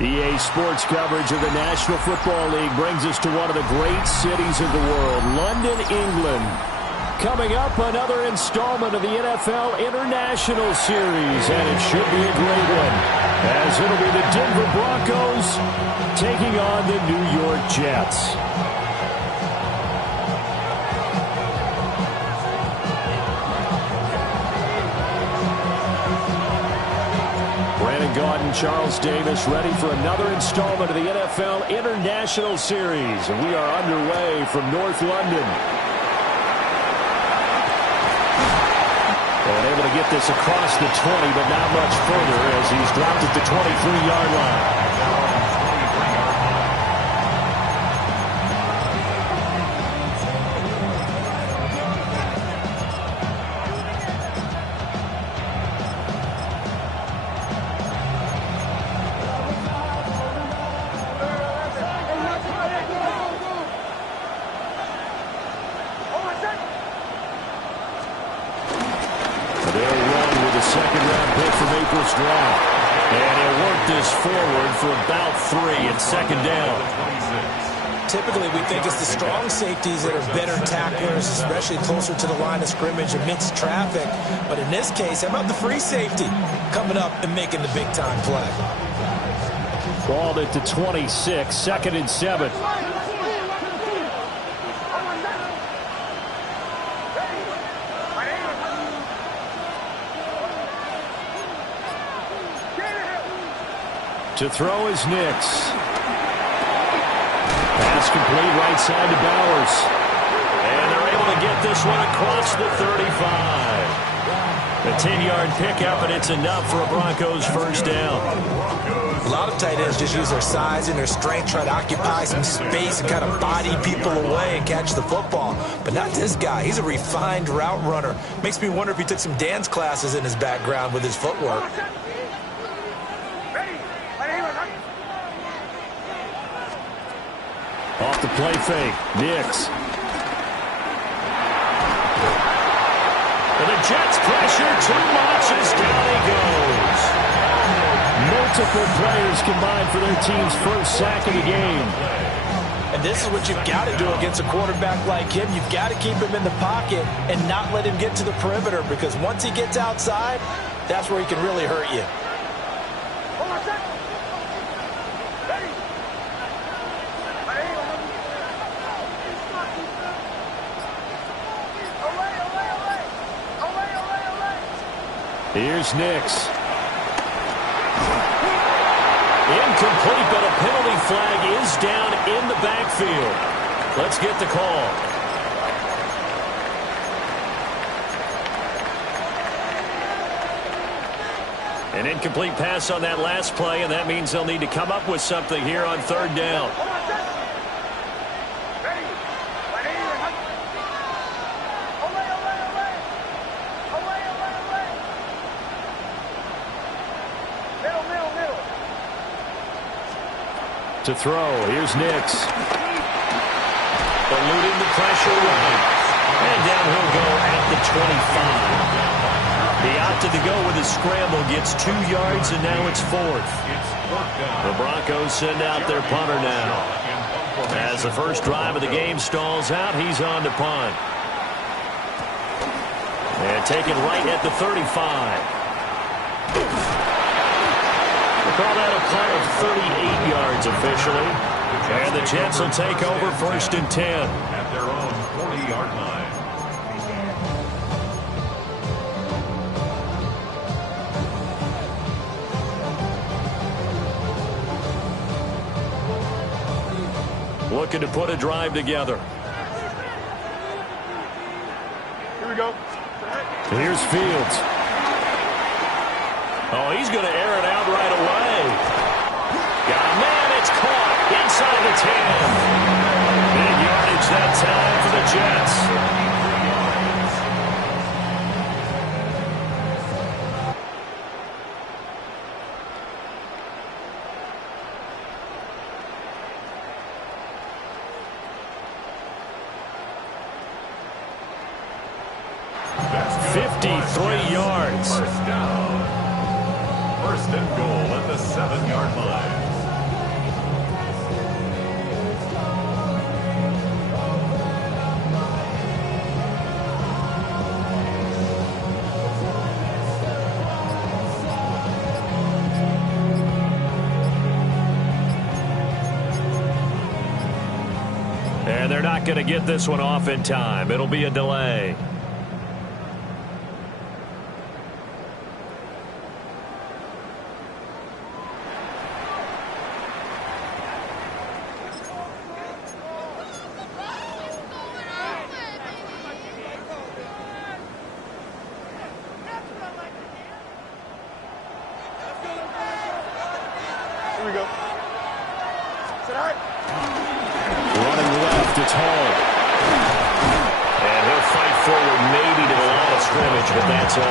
EA Sports coverage of the National Football League brings us to one of the great cities of the world, London, England. Coming up, another installment of the NFL International Series, and it should be a great one, as it'll be the Denver Broncos taking on the New York Jets. Gordon, Charles Davis, ready for another installment of the NFL International Series. And we are underway from North London. And able to get this across the 20, but not much further as he's dropped at the 23-yard line. Typically, we think it's the strong safeties that are better tacklers, especially closer to the line of scrimmage amidst traffic. But in this case, how about the free safety coming up and making the big-time play? Balled at the 26, 2nd and 7. To throw is Nix. Pass complete right side to Bowers. And they're able to get this one across the 35. A 10-yard pickup, and it's enough for a Broncos first down. A lot of tight ends just use their size and their strength, try to occupy some space and kind of body people away and catch the football. But not this guy. He's a refined route runner. Makes me wonder if he took some dance classes in his background with his footwork. Off the play fake, Nix. And the Jets pressure too much as down he goes. Multiple players combined for their team's first sack of the game. And this is what you've got to do against a quarterback like him. You've got to keep him in the pocket and not let him get to the perimeter, because once he gets outside, that's where he can really hurt you. Here's Nix. Incomplete, but a penalty flag is down in the backfield. Let's get the call. An incomplete pass on that last play, and that means they'll need to come up with something here on 3rd down. To throw, here's Nix. Eluding the pressure right. And down he'll go at the 25. He opted to go with a scramble, gets 2 yards, and now it's 4th. The Broncos send out their punter now. As the first drive of the game stalls out, he's on to punt. And taken right at the 35. Call that a punt of 38 yards officially. And the Jets will take over 1st and 10. At their own 40-yard line. Looking to put a drive together. Here we go. Here's Fields. Oh, he's going to air it out right away. Got a man, it's caught inside the 10. Big yardage that time for the Jets. That's 53 yards. First down. 1st and goal at the 7-yard line. not going to get this one off in time. It'll be a delay. Here we go. Running left, it's Hall. And he'll fight forward maybe to the line of scrimmage, but that's all.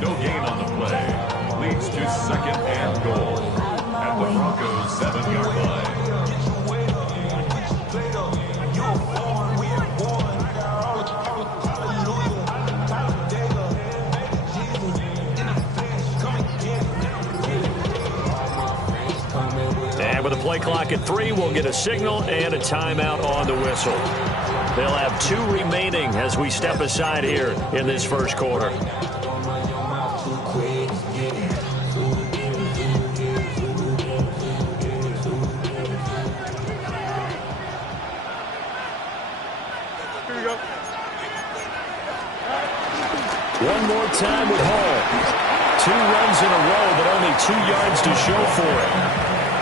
No gain on the play. Leads to second and goal. At the Broncos' 7-yard line. And with a play clock at 3, we'll get a signal and a timeout on the whistle. They'll have 2 remaining as we step aside here in this first quarter. One more time with Hall. 2 runs in a row, but only 2 yards to show for it.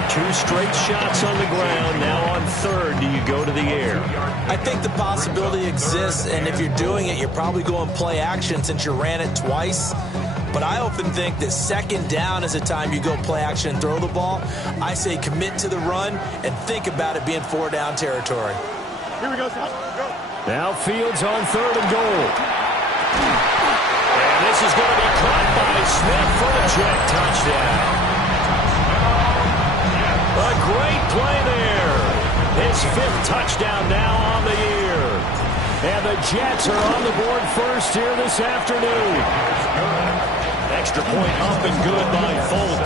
2 straight shots on the ground. Now on third, do you go to the air? I think the possibility exists, and if you're doing it, you're probably going play action since you ran it twice. But I often think that second down is the time you go play action and throw the ball. I say commit to the run and think about it being 4-down territory. Here we go, Sal. Go. Now Fields on third and goal. And this is going to be caught by Smith for the Jet touchdown. A great play there. His 5th touchdown now on the year. And the Jets are on the board first here this afternoon. Extra point up and good by Folk.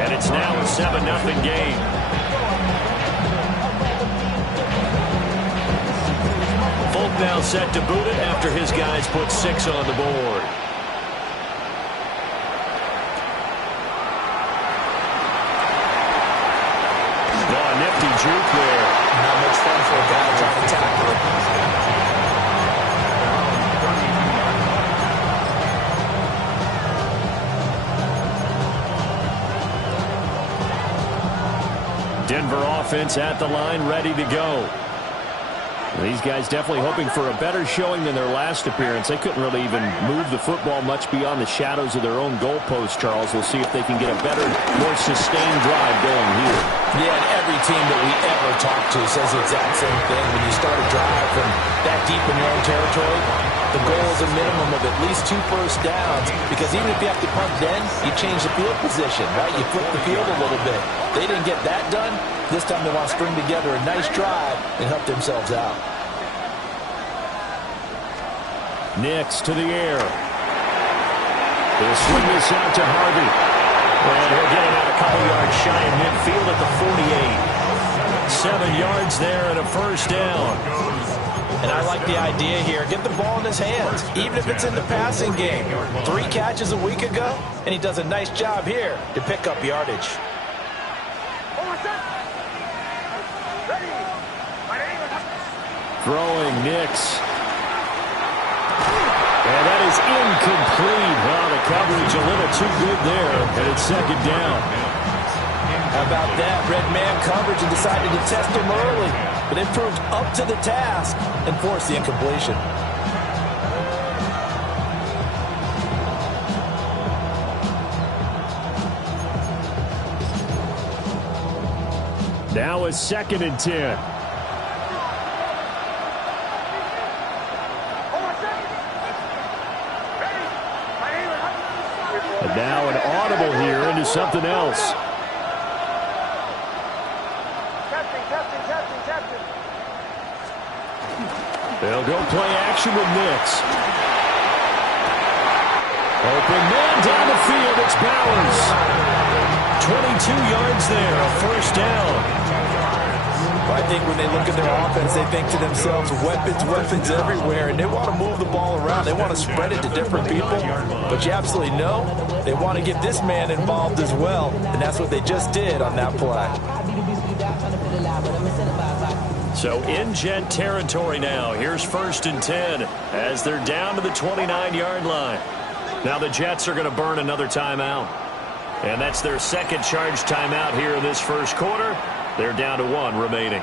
And it's now a 7-0 game. Folk now set to boot it after his guys put 6 on the board. Oh, nifty juke there. Not much fun for a guy trying to tackle it. Denver offense at the line, ready to go. These guys definitely hoping for a better showing than their last appearance. They couldn't really even move the football much beyond the shadows of their own goalpost, Charles. We'll see if they can get a better, more sustained drive going here. Yeah, and every team that we ever talk to says the exact same thing. When you start a drive from that deep in your own territory, the goal is a minimum of at least 2 first downs, because even if you have to punt then, you change the field position, right? You flip the field a little bit. They didn't get that done. This time they want to string together a nice drive and help themselves out. Nix to the air. They'll swing this out to Harvey. And he'll get it out a couple yards shy of midfield at the 48. 7 yards there and a first down. And I like the idea here. Get the ball in his hands, even if it's in the passing game. 3 catches a week ago, and he does a nice job here to pick up yardage. Throwing Nix. And that is incomplete. Well, the coverage a little too good there, and it's second down. How about that? Red man coverage and decided to test him early, but it proved up to the task and forced the incompletion. Now a 2nd and 10. And now an audible here into something else. They'll go play action with Nix. Open man down the field. It's Bowers. 22 yards there, a first down. I think when they look at their offense, they think to themselves, weapons everywhere, and they want to move the ball around. They want to spread it to different people, but you absolutely know they want to get this man involved as well, and that's what they just did on that play. So in Jet territory now. Here's 1st and 10 as they're down to the 29-yard line. Now the Jets are going to burn another timeout, and that's their second charge timeout here in this first quarter. They're down to 1 remaining.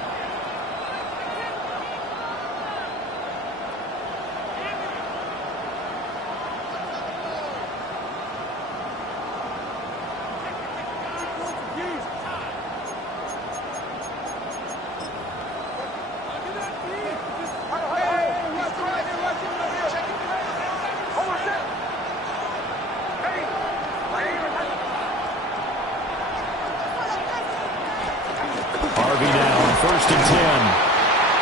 Harvey now on 1st and 10.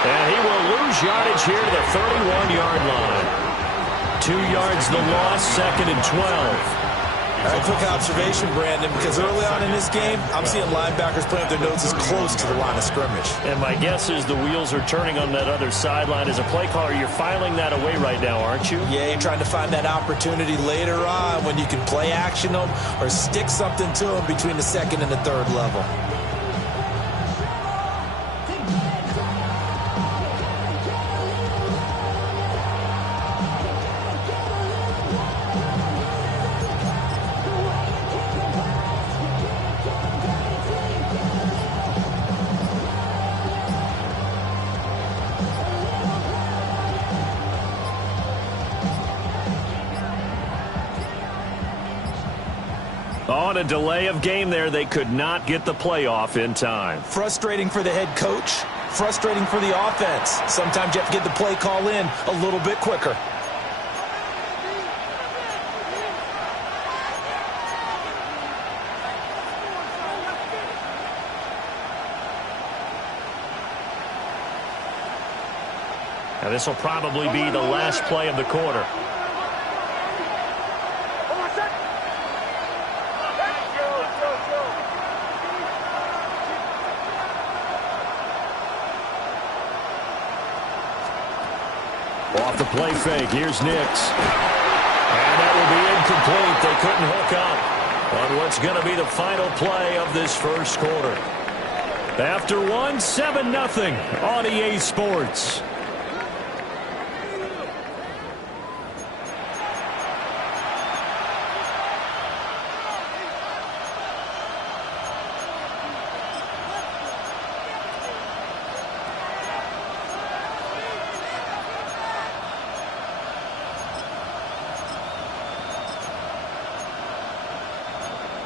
And he will lose yardage here to the 31-yard line. 2 yards the loss, 2nd and 12. A quick observation, Brandon, because early on in this game, I'm seeing linebackers playing with their noses close to the line of scrimmage. And my guess is the wheels are turning on that other sideline. As a play caller, you're filing that away right now, aren't you? Yeah, you're trying to find that opportunity later on when you can play action them or stick something to them between the 2nd and the 3rd level. On a delay of game there, they could not get the playoff in time. Frustrating for the head coach, frustrating for the offense. Sometimes you have to get the play call in a little bit quicker. Now this will probably be the last play of the quarter. Off the play fake, here's Nix. And that will be incomplete. They couldn't hook up on what's going to be the final play of this first quarter. After 7-0 on EA Sports.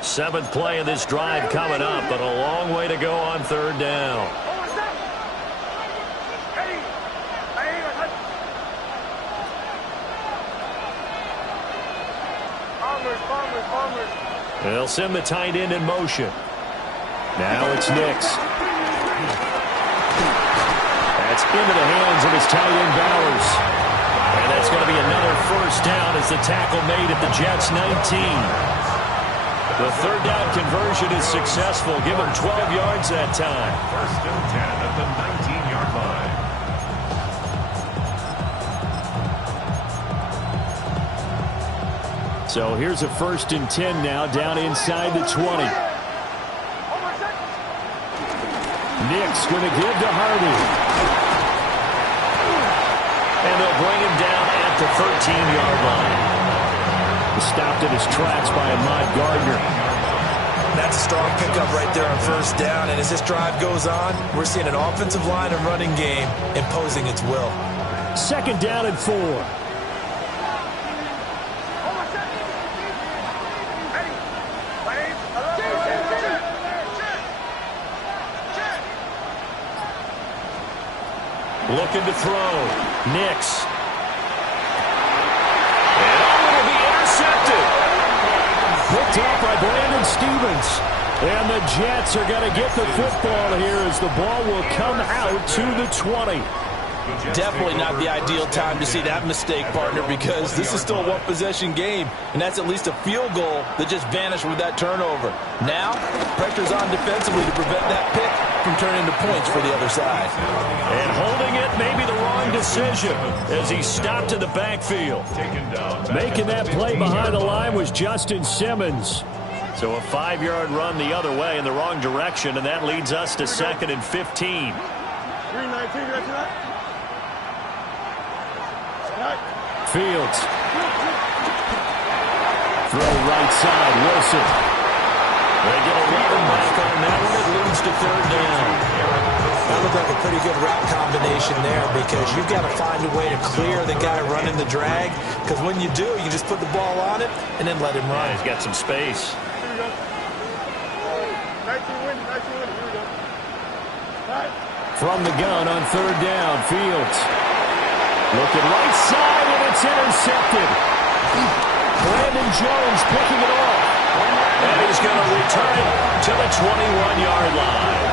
Seventh play of this drive coming up, but a long way to go on 3rd down. They'll send the tight end in motion. Now it's Nix. That's into the hands of his tight end Bowers. And that's going to be another first down as the tackle made at the Jets' 19. The 3rd down conversion is successful. Give him 12 yards that time. 1st and 10 at the 19-yard line. So here's a 1st and 10 now, down inside the 20. Nix going to give to Harvey. And they'll bring him down at the 13-yard line. Stopped in his tracks by Ahmad Gardner. That's a strong pickup right there on 1st down. And as this drive goes on, we're seeing an offensive line and running game imposing its will. 2nd down and 4. Looking to throw. Nix. Picked up by Brandon Stephens. And the Jets are going to get the football here as the ball will come out to the 20. Definitely not the ideal time to see that mistake, partner, because this is still a one-possession game, and that's at least a field goal that just vanished with that turnover. Now, pressure's on defensively to prevent that pick from turning into points for the other side. And holding it may be the wrong decision as he stopped in the backfield. Making that play behind the line was Justin Simmons. So a 5-yard run the other way in the wrong direction, and that leads us to 2nd and 15. Fields. Throw right side, Wilson. They get a running back on that one. It leads to 3rd down. That looked like a pretty good route combination there because you've got to find a way to clear the guy running the drag, because when you do, you just put the ball on it and then let him run. He's got some space. From the gun on 3rd down, Fields. Looking right side, and it's intercepted. Brandon Jones picking it off. And he's going to return it to the 21-yard line.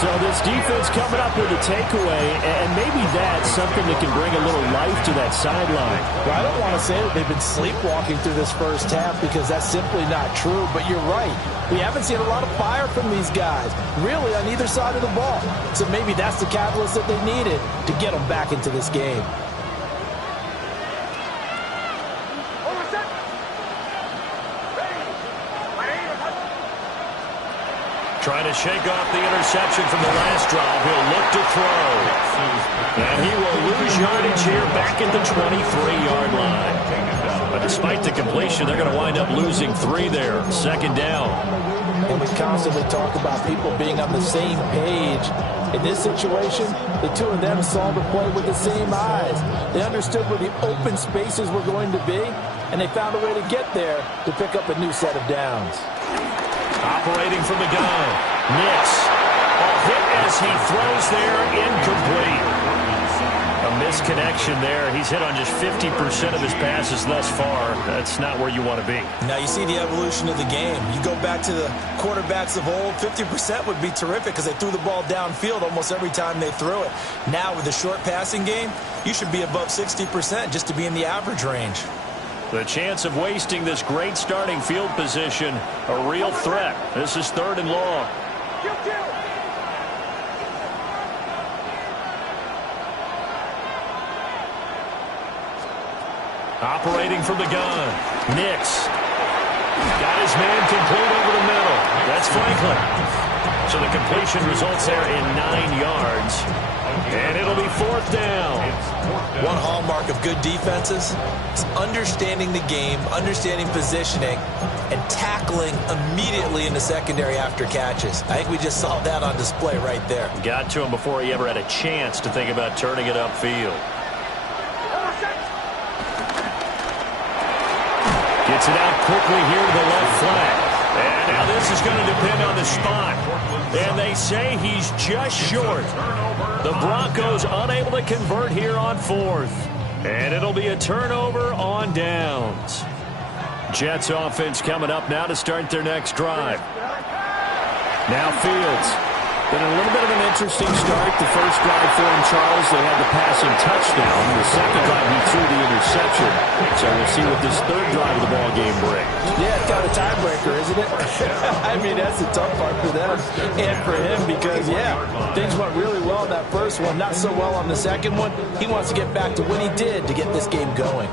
So this defense coming up with a takeaway, and maybe that's something that can bring a little life to that sideline. Well, I don't want to say that they've been sleepwalking through this first half because that's simply not true, but you're right. We haven't seen a lot of fire from these guys, really, on either side of the ball. So maybe that's the catalyst that they needed to get them back into this game. Trying to shake off the interception from the last drive. He'll look to throw. And he will lose yardage here back at the 23-yard line. But despite the completion, they're going to wind up losing 3 there. 2nd down. And we constantly talk about people being on the same page. In this situation, the two of them saw the play with the same eyes. They understood where the open spaces were going to be, and they found a way to get there to pick up a new set of downs. Operating from the gun. Nix. A hit as he throws there. Incomplete. A misconnection there. He's hit on just 50% of his passes thus far. That's not where you want to be. Now you see the evolution of the game. You go back to the quarterbacks of old, 50% would be terrific because they threw the ball downfield almost every time they threw it. Now with the short passing game, you should be above 60% just to be in the average range. The chance of wasting this great starting field position, a real threat. This is 3rd and long. Operating from the gun. Nix. Got his man complete over the middle. That's Franklin. So the completion results there in 9 yards. And it'll be 4th down. One hallmark of good defenses is understanding the game, understanding positioning, and tackling immediately in the secondary after catches. I think we just saw that on display right there. Got to him before he ever had a chance to think about turning it upfield. Gets it out quickly here to the left flank. And now this is going to depend on the spot. And they say he's just short. The Broncos unable to convert here on 4th. And it'll be a turnover on downs. Jets offense coming up now to start their next drive. Now Fields. Been a little bit of an interesting start. The first drive for him, Charles, they had the passing touchdown. The second drive, he threw the interception. So we'll see what this 3rd drive of the ball game brings. Yeah, it's kind of a tiebreaker, isn't it? I mean, that's the tough part for them and for him because, yeah, things went really well in that first one, not so well on the second one. He wants to get back to what he did to get this game going.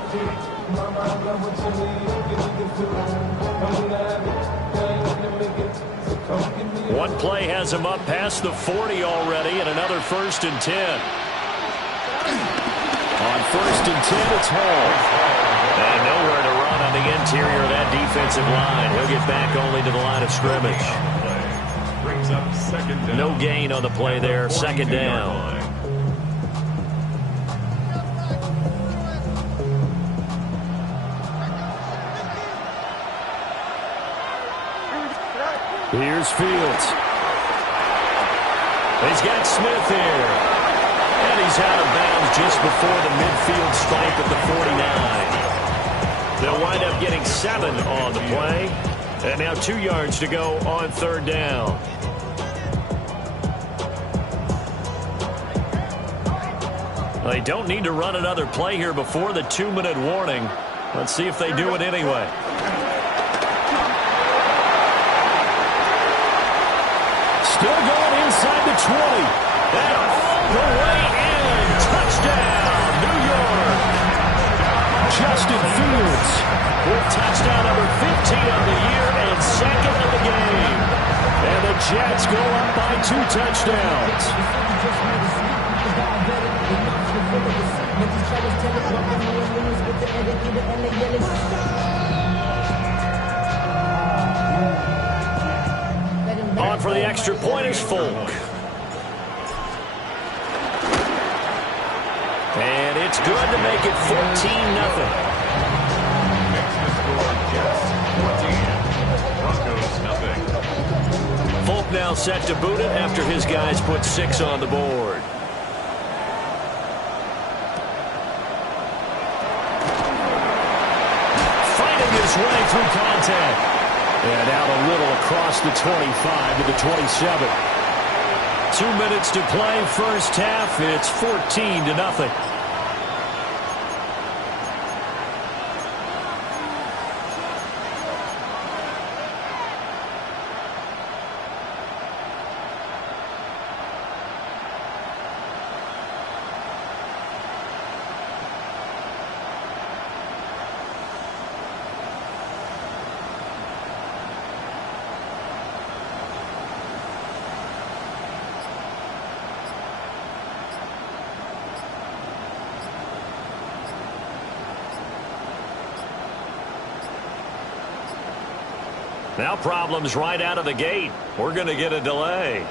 One play has him up past the 40 already, and another 1st and 10. On 1st and 10, it's Hall. And nowhere to run on the interior of that defensive line. He'll get back only to the line of scrimmage. No gain on the play there. 2nd down. Here's Fields. He's got Smith here. And he's out of bounds just before the midfield stripe at the 49. They'll wind up getting 7 on the play. And now 2 yards to go on 3rd down. They don't need to run another play here before the 2-minute warning. Let's see if they do it anyway. Still going inside the 20. And all the way in. Touchdown, New York. Justin Fields with touchdown number 15 of the year and second of the game. And the Jets go up by 2 touchdowns. On for the extra point is Folk. And it's good to make it 14-0. Makes the score Jets 14, Broncos 0. Folk now set to boot it after his guys put 6 on the board. Fighting his way through contact. And out a little across the 25 to the 27. 2 minutes to play first half. It's 14-0. Now problems right out of the gate. We're going to get a delay.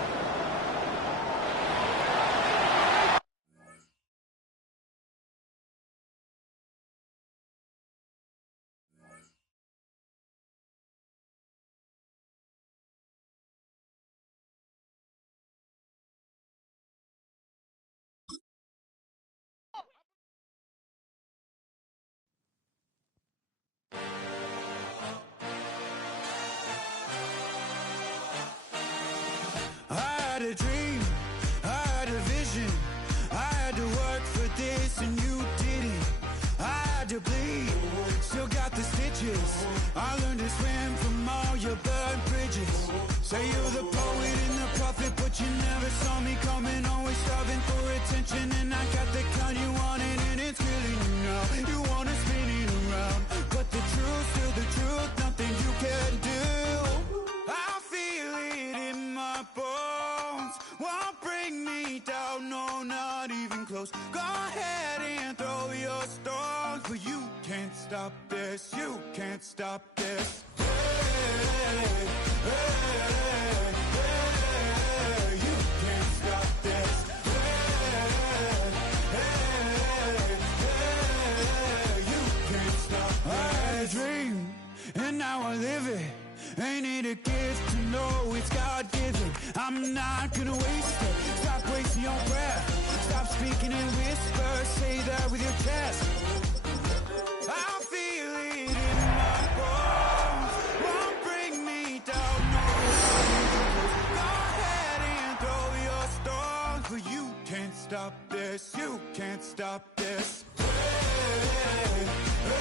A dream, I had a vision, I had to work for this and you didn't. I had to bleed, still got the stitches. I learned to swim from all your burned bridges. Say you're the poet and the prophet, but you never saw me coming. Always starving for attention, and I got the kind you wanted, and it's killing you now. You wanna spin it around, but the truth's still the truth, nothing you can do. I feel it in my bones, won't bring me down, no, not even close. Go ahead and throw your stones, but you can't stop this, you can't stop this. Hey, hey, hey, you can't stop this. You can't stop this. I had a dream, and now I live it. Ain't it a gift to know it's God-given? I'm not gonna waste it. Stop wasting your breath. Stop speaking in whispers. Say that with your chest. I feel it in my bones. Won't bring me down, no. Go ahead and throw your stones, but you can't stop this. You can't stop this. Hey, hey,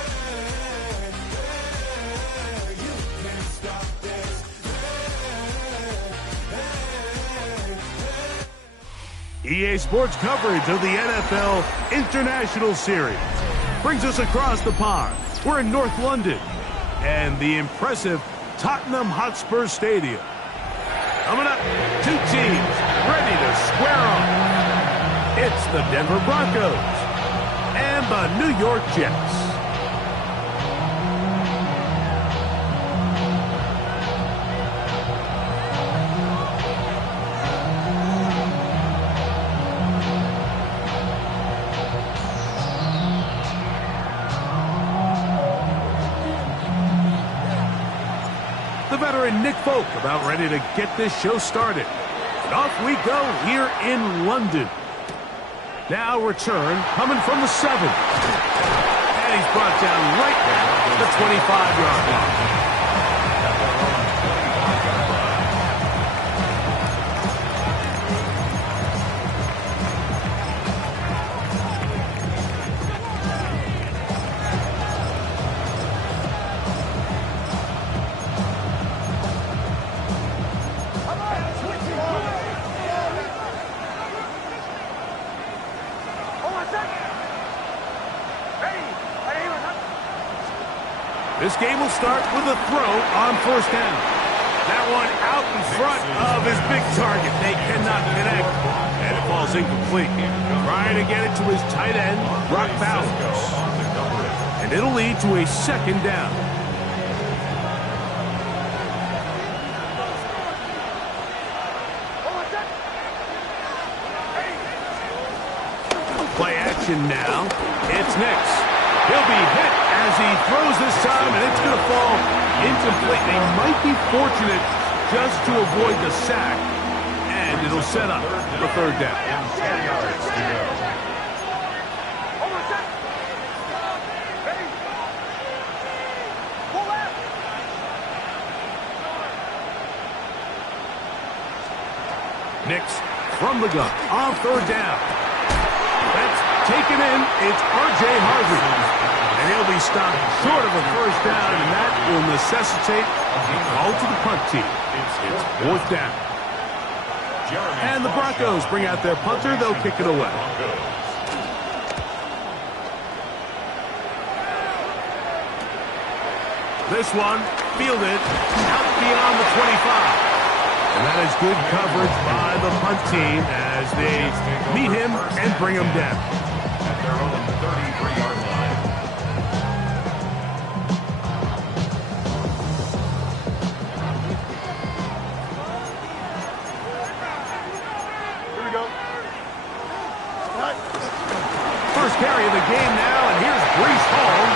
hey, you can't stop this. EA Sports coverage of the NFL International Series brings us across the pond. We're in North London and the impressive Tottenham Hotspur Stadium. Coming up, 2 teams ready to square off. It's the Denver Broncos and the New York Jets. The veteran Nick Folk about ready to get this show started. And off we go here in London. Now return coming from the 7. And he's brought down right at the 25-yard line. This game will start with a throw on first down. That one out in front of his big target. They cannot connect, and it falls incomplete. Trying to get it to his tight end, Brock Bowers. And it'll lead to a second down. Play action now. It's Nix. He'll be hit as he throws this time, and it's going to fall incomplete. They might be fortunate just to avoid the sack, and it'll set up the third down. Nix from the gun on third down. That's taken in. It's R.J. Harvey. And he'll be stopped short of a first down, and that will necessitate a call to the punt team. It's fourth down. And the Broncos bring out their punter. They'll kick it away. This one fielded out beyond the 25. And that is good coverage by the punt team as they meet him and bring him down. At their own 33-yard line. Here we go. First carry of the game now, and here's Breece Hall.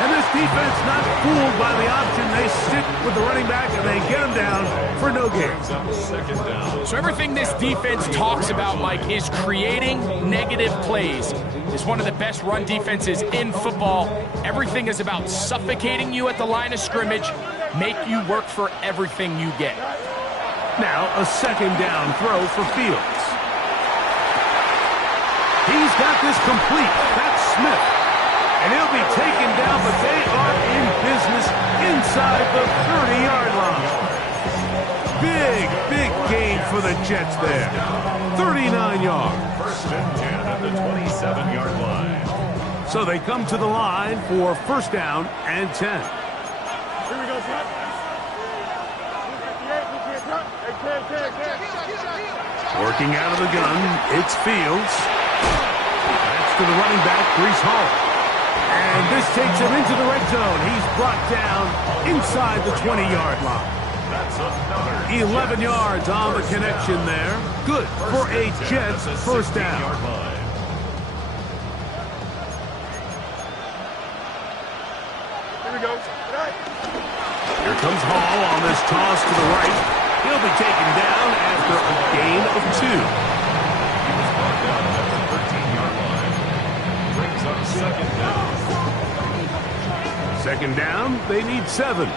And this defense not fooled by the option. They stick with the running back, and they get him down for no gain. Second down. So everything this defense talks about, Mike, is creating negative plays. It's one of the best run defenses in football. Everything is about suffocating you at the line of scrimmage, make you work for everything you get. Now a second down throw for Fields. He's got this complete. That's Smith. And he'll be taken down, but they are in business inside the 30-yard line. Big gain for the Jets there. 39 yards. First and 10 at the 27-yard line. So they come to the line for first down and 10. Here we go, son. 58. Working out of the gun, it's Fields. That's to the running back, Breece Hall. And this takes him into the red zone. He's brought down inside the 20-yard line. That's another 11 yards on the connection there. Good for a Jets first down. Here we go. Here comes Hall on this toss to the right. He'll be taken down after a gain of 2. He was brought down at the 13-yard line. Brings up second down. Second down, they need 7.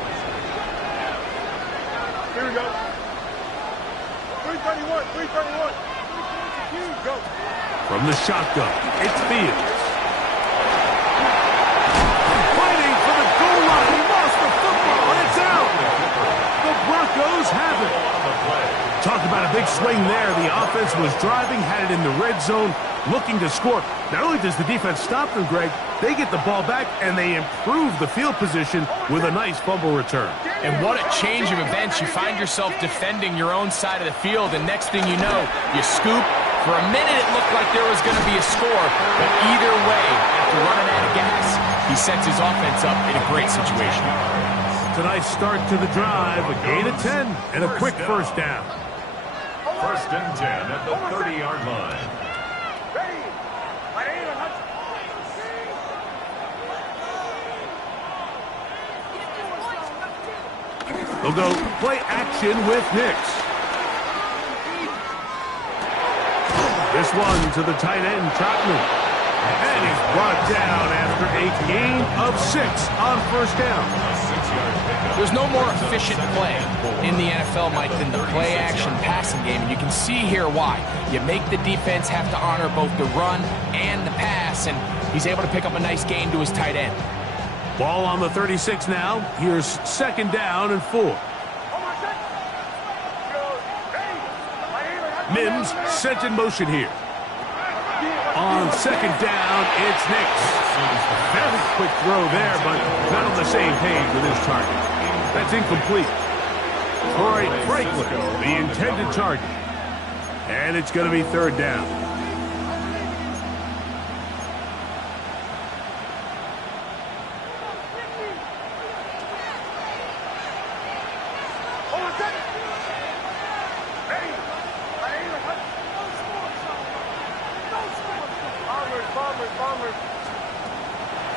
Here we go. 331. 331. Go. From the shotgun, it's Fields. Fighting for the goal line. He lost the football, and it's out. The Broncos have it. Talk about a big swing there. The offense was driving, had it in the red zone, looking to score. Not only does the defense stop them, Greg, they get the ball back, and they improve the field position with a nice fumble return. And what a change of events. You find yourself defending your own side of the field, and next thing you know, you scoop. For a minute, it looked like there was going to be a score, but either way, after running out of gas, he sets his offense up in a great situation. Tonight's start to the drive, a gain of 10, and a quick first down. First and 10 at the 30-yard line. They'll go play action with Nix. This one to the tight end, Trotman. And he's brought down after a gain of 6 on first down. There's no more efficient play in the NFL, Mike, than the play-action passing game, and you can see here why. You make the defense have to honor both the run and the pass, and he's able to pick up a nice gain to his tight end. Ball on the 36 now. Here's second down and 4. Mims sent in motion here. On second down, it's Nix. Very quick throw there, but not on the same page with his target. That's incomplete. Troy Franklin, the intended target. And it's going to be third down.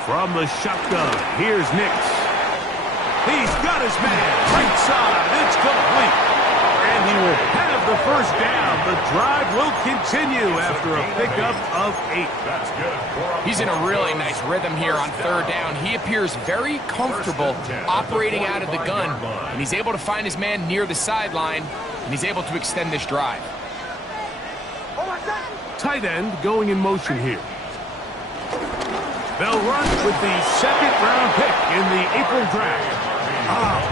From the shotgun, here's Nix. He's got his man, right side, it's complete. And he will have the first down. The drive will continue after a pickup of 8. That's good. He's in a really nice rhythm here on third down. He appears very comfortable operating out of the gun, and he's able to find his man near the sideline, and he's able to extend this drive. Tight end going in motion here. They'll run with the second-round pick in the April draft.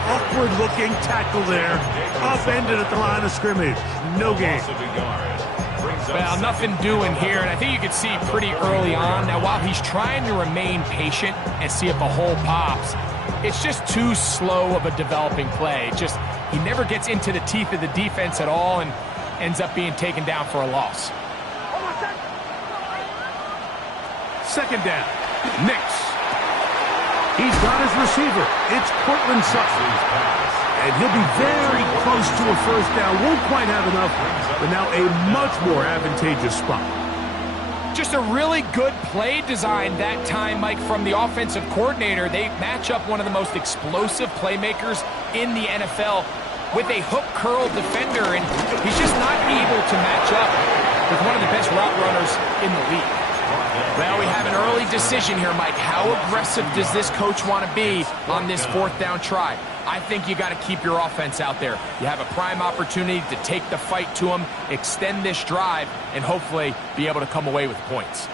Awkward-looking tackle there. Upended at the line of scrimmage. No gain. Well, nothing doing here, and I think you can see pretty early on. Now, while he's trying to remain patient and see if a hole pops, it's just too slow of a developing play. He never gets into the teeth of the defense at all and ends up being taken down for a loss. Second down. Nix. He's got his receiver. It's Cortland Sutton. And he'll be very close to a first down. Won't quite have enough, but now a much more advantageous spot. Just a really good play design that time, Mike, from the offensive coordinator. They match up one of the most explosive playmakers in the NFL with a hook curl defender, and he's just not able to match up with one of the best route runners in the league. Well, we have an early decision here, Mike. How aggressive does this coach want to be on this fourth down try? I think you got to keep your offense out there. You have a prime opportunity to take the fight to him, extend this drive, and hopefully be able to come away with points.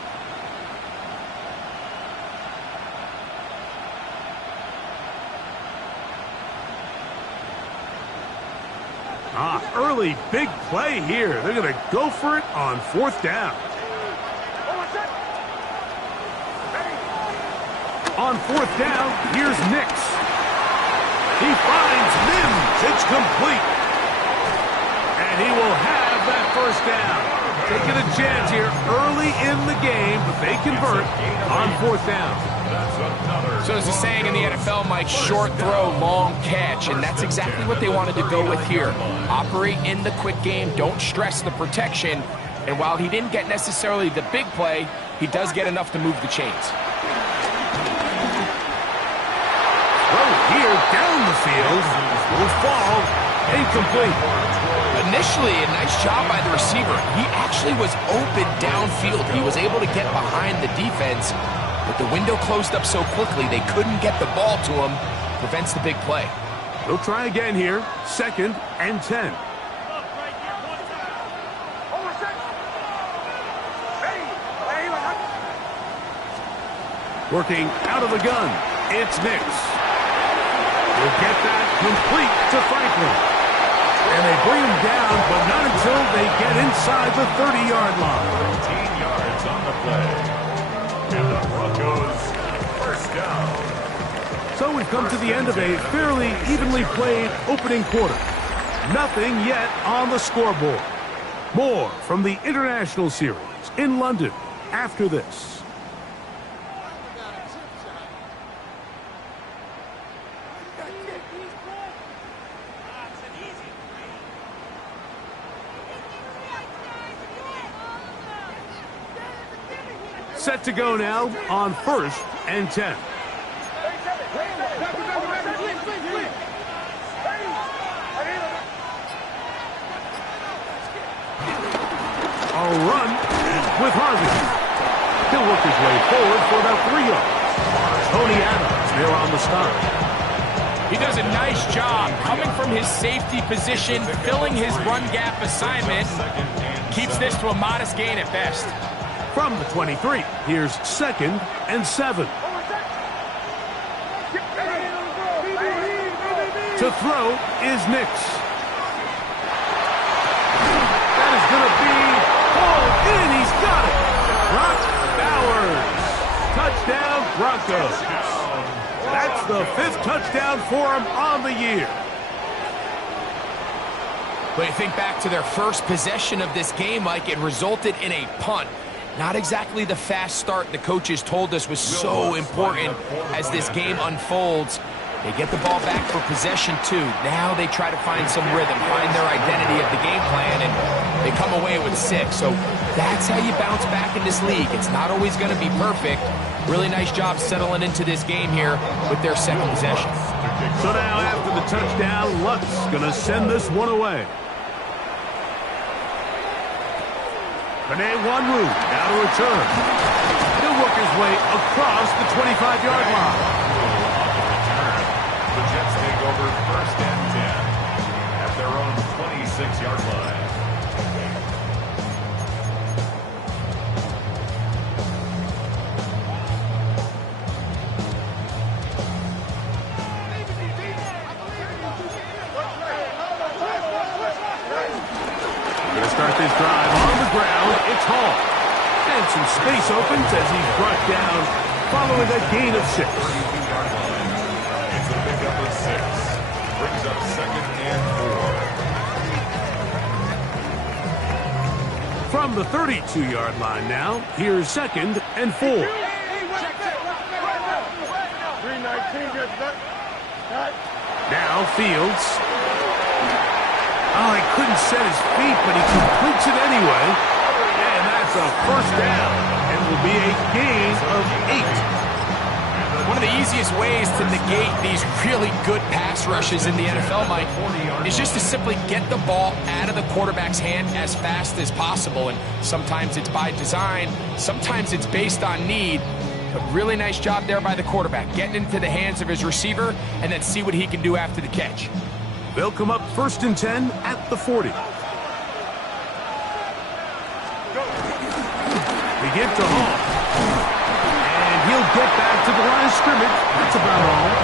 Early big play here. They're going to go for it on fourth down. On fourth down, here's Nix. He finds Mims. It's complete. And he will have that first down. Taking a chance here early in the game, but they convert on fourth down. So there's a saying in the NFL, Mike, short throw, long catch, and that's exactly what they wanted to go with here. Operate in the quick game, don't stress the protection, and while he didn't get necessarily the big play, he does get enough to move the chains. Here, down the field, will fall, incomplete. Initially, a nice job by the receiver. He actually was open downfield. He was able to get behind the defense, but the window closed up so quickly they couldn't get the ball to him. Prevents the big play. They'll try again here, 2nd and 10. Working out of the gun, it's Nix. Will get that complete to Franklin. And they bring him down, but not until they get inside the 30-yard line. 13 yards on the play. And the Broncos first down. So we've come to the end of a fairly evenly played opening quarter. Nothing yet on the scoreboard. More from the International Series in London after this. Set to go now on 1st and 10. A run with Harvey. He'll work his way forward for about 3 yards. Tony Adams there on the stop. He does a nice job coming from his safety position, filling his run gap assignment. Keeps this to a modest gain at best. From the 23, here's 2nd and 7. To throw is Nix. That is going to be hauled in. He's got it. Brock Broncos. That's the 5th touchdown for him on the year. But you think back to their first possession of this game, Mike, it resulted in a punt. Not exactly the fast start the coaches told us was so important as this game unfolds. They get the ball back for possession 2. Now they try to find some rhythm, find their identity of the game plan, and they come away with 6. So that's how you bounce back in this league. It's not always going to be perfect. Really nice job settling into this game here with their second possession. So now after the touchdown, Luck's going to send this one away. Penei Wanwu now to return. He'll work his way across the 25-yard line. The Jets take over 1st and 10 at their own 26-yard line. Going to start this drive on the ground. It's Hall. And some space opens as he's brought down following a gain of 6. It's a pickup of 6. Brings up 2nd and 4. From the 32-yard line now, here's 2nd and 4. 319, good. Now Fields. Oh, he couldn't set his feet, but he completes it anyway. And that's a 1st down. And will be a gain of 8. One of the easiest ways to negate these really good pass rushes in the NFL, Mike, is just to simply get the ball out of the quarterback's hand as fast as possible. And sometimes it's by design, sometimes it's based on need. But really nice job there by the quarterback, getting into the hands of his receiver and then see what he can do after the catch. They'll come up 1st and 10 at the 40. They give to Hall. And he'll get back to the line of scrimmage. That's about all.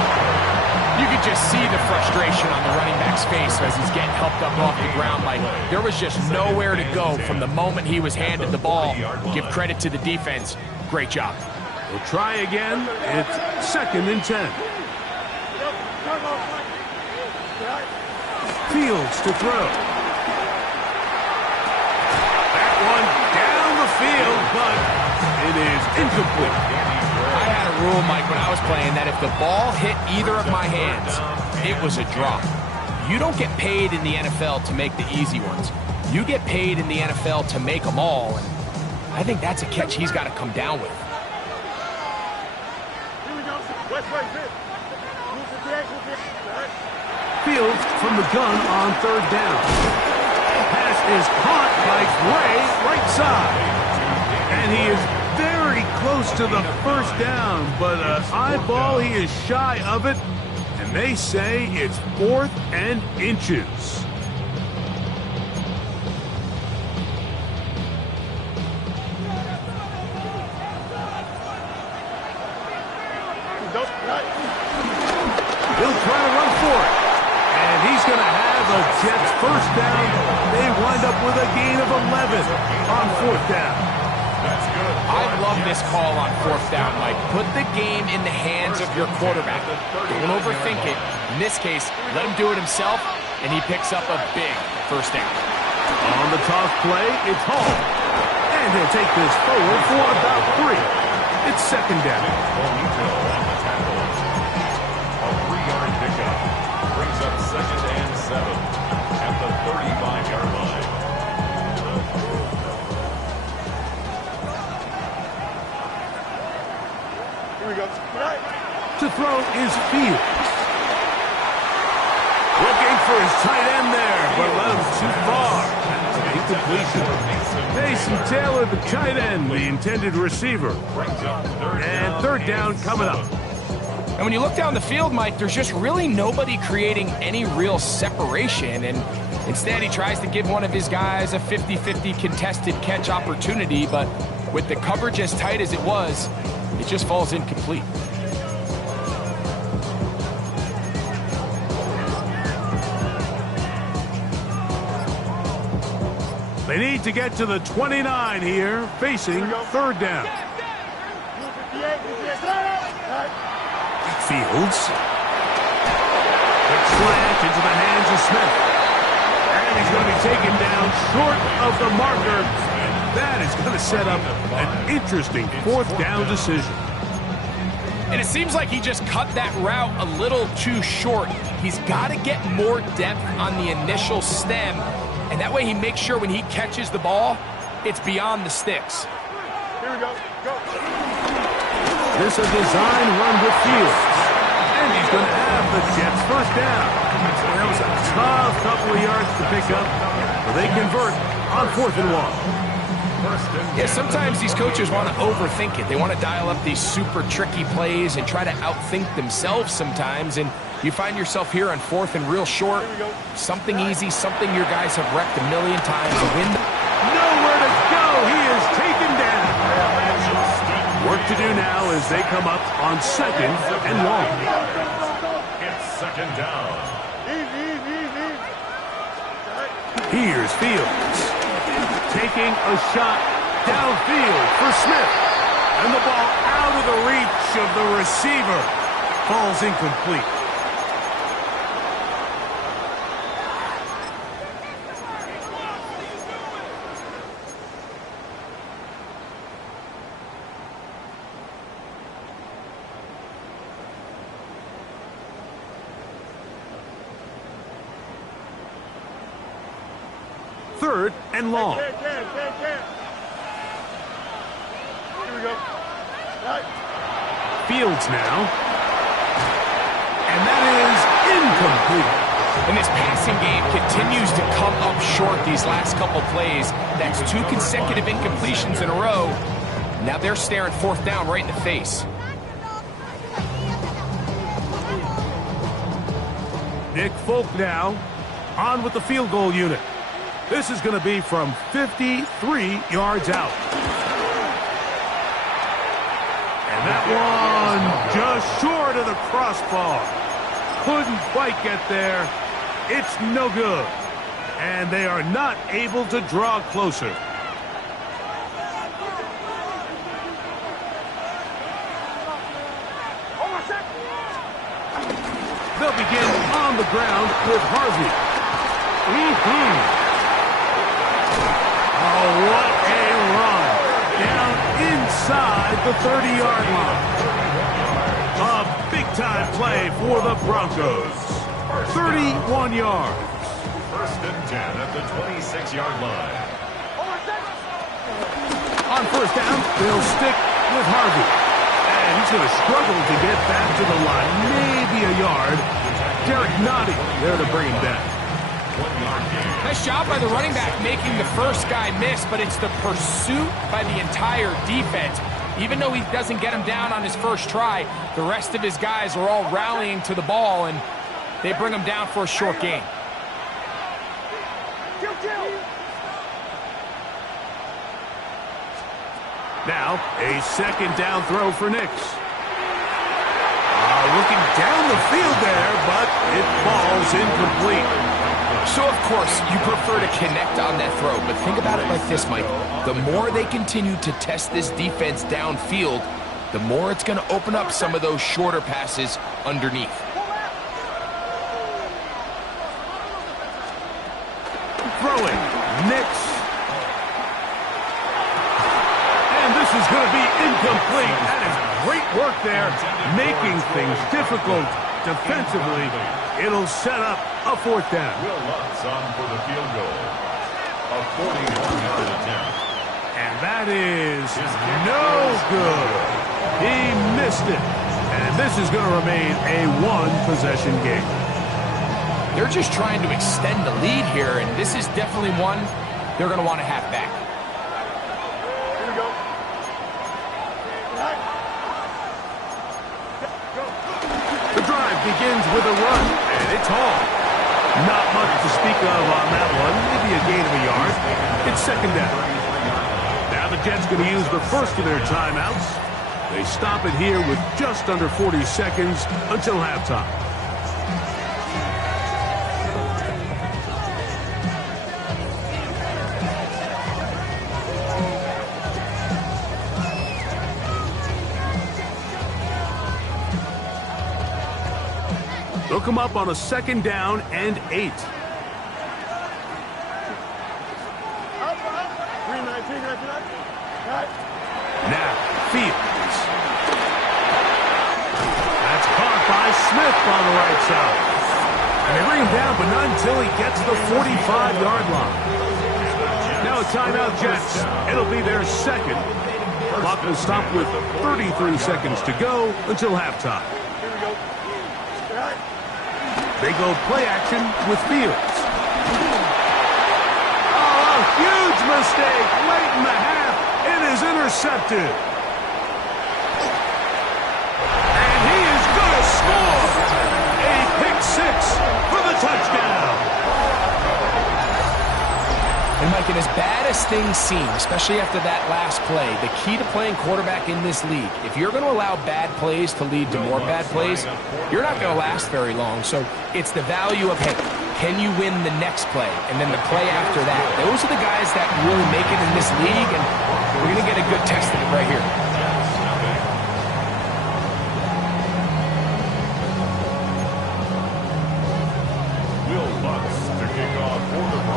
You could just see the frustration on the running back's face as he's getting helped up off the ground. Like, there was just nowhere to go from the moment he was handed the ball. Give credit to the defense. Great job. We'll try again. It's 2nd and 10. Fields to throw. That one down the field, but it is incomplete. I had a rule, Mike, when I was playing that if the ball hit either of my hands, it was a drop. You don't get paid in the NFL to make the easy ones. You get paid in the NFL to make them all, and I think that's a catch he's got to come down with. Here we go. West right here. Fields from the gun on 3rd down. Pass is caught by Gray, right side. And he is very close to the 1st down, but an eyeball, he is shy of it. And they say it's 4th and inches. He'll try to run for it. And he's going to have the Jets 1st down. They wind up with a gain of 11 on 4th down. That's good. I love this call on 4th down, Mike. Put the game in the hands of your quarterback. Don't overthink it. In this case, let him do it himself, and he picks up a big 1st down. On the toss play, it's Hall. And he'll take this forward for about 3. It's 2nd down. A 3-yard pickup. Brings up 2nd and 7 at the 35-yard line. Here we go. To throw is Fields. Looking for his tight end there, but let him too far. Incompletion. Mason Taylor, the tight end, the intended receiver. And 3rd down coming up. And when you look down the field, Mike, there's just really nobody creating any real separation. And instead, he tries to give one of his guys a 50-50 contested catch opportunity. But with the coverage as tight as it was, it just falls incomplete. They need to get to the 29 here, facing 3rd down. Fields. The slant into the hands of Smith. And he's going to be taken down short of the marker. That is going to set up an interesting fourth down decision. And it seems like he just cut that route a little too short. He's got to get more depth on the initial stem, and that way he makes sure when he catches the ball, it's beyond the sticks. Here we go. Go. This is a design run with Fields. And he's going to have the Jets first down. That was a tough couple of yards to pick up, but they convert on 4th and 1. Yeah, sometimes these coaches want to overthink it. They want to dial up these super tricky plays and try to outthink themselves sometimes, and you find yourself here on 4th and real short. Something easy, something your guys have wrecked a million times. A win. Nowhere to go. He is taken down. Work to do now as they come up on 2nd and long. It's 2nd down. Here's Fields. Taking a shot downfield for Smith. And the ball out of the reach of the receiver. Falls incomplete. Third and long. Here we go. Right. Fields now. And that is incomplete. And this passing game continues to come up short these last couple plays. That's 2 consecutive incompletions in a row. Now they're staring 4th down right in the face. Nick Folk now on with the field goal unit. This is going to be from 53 yards out. And that one just short of the crossbar. Couldn't quite get there. It's no good. And they are not able to draw closer. They'll begin on the ground with Harvey. Oh, what a run. Down inside the 30-yard line. A big-time play for the Broncos. 31 yards. 1st and 10 at the 26-yard line. On 1st down, they'll stick with Harvey. And he's going to struggle to get back to the line. Maybe a yard. Derek Nottie there to bring him down. Nice job by the running back making the first guy miss, but it's the pursuit by the entire defense. Even though he doesn't get him down on his first try, the rest of his guys are all rallying to the ball, and they bring him down for a short gain. Now, a 2nd down throw for Nix. Looking down the field there, but it falls incomplete. So, of course, you prefer to connect on that throw, but think about it like this, Mike. The more they continue to test this defense downfield, the more it's going to open up some of those shorter passes underneath. Throwing, Nix. And this is going to be incomplete. That is great work there, making things difficult defensively. It'll set up a 4th down. Will Lutz on for the field goal. A 41-yard attempt. And that is no good. He missed it. And this is going to remain a 1-possession game. They're just trying to extend the lead here, and this is definitely one they're going to want to have back. Here we go. Right. Go. The drive begins with a run, and it's all. Not much to speak of on that one. Maybe a gain of a yard. It's 2nd down. Now the Jets going to use the first of their timeouts. They stop it here with just under 40 seconds until halftime. They'll come up on a 2nd down and 8. Now, Fields. That's caught by Smith on the right side. And they bring him down, but not until he gets the 45-yard line. Now a timeout, Jets. It'll be their 2nd. Clock will stop with 33 seconds to go until halftime. They go play action with Fields. Oh, a huge mistake late in the half. It is intercepted. And he is going to score. A pick 6 for the touchdown. And Mike, and as bad as things seem, especially after that last play, the key to playing quarterback in this league, if you're going to allow bad plays to lead to more bad plays, you're not going to last very long. So it's the value of, hey, can you win the next play? And then the play after that. Those are the guys that really make it in this league, and we're going to get a good test of it right here.